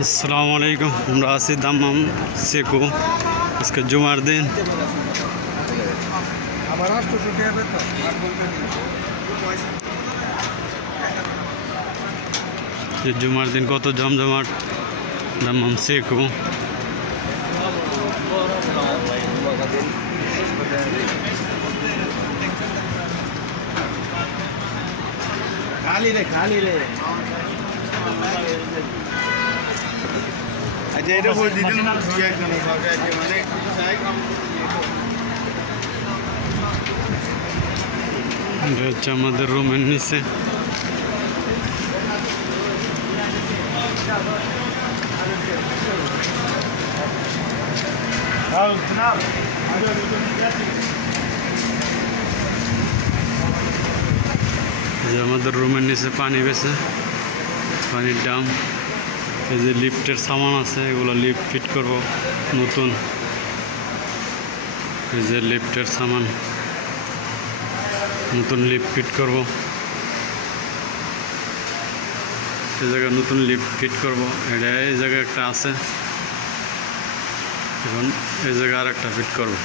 আসসালামু আলাইকুম। আমরা আছি দাম্মাম সেকো। আজকে জুমার দিন। জুমার দিন কত জমজমাট দাম্মাম সেকো। खाली रे अच्छा এটা বল দিদিন না দুই একজন সরকার আছে মানে চাই কাম এটা হচ্ছে আমাদের রুমের নিচে। যে আমাদের রুমের নিচে পানি বেছে, পানির ডাম। এই যে লিফটের সামান আছে, এগুলো লিফট ফিট করব নতুন। এই যে লিফটের সামান, নতুন লিফট ফিট করব। এই জায়গায় নতুন লিফট ফিট করব। এটা এই জায়গায় একটা আছে, এখন এই জায়গায় আর একটা ফিট করব।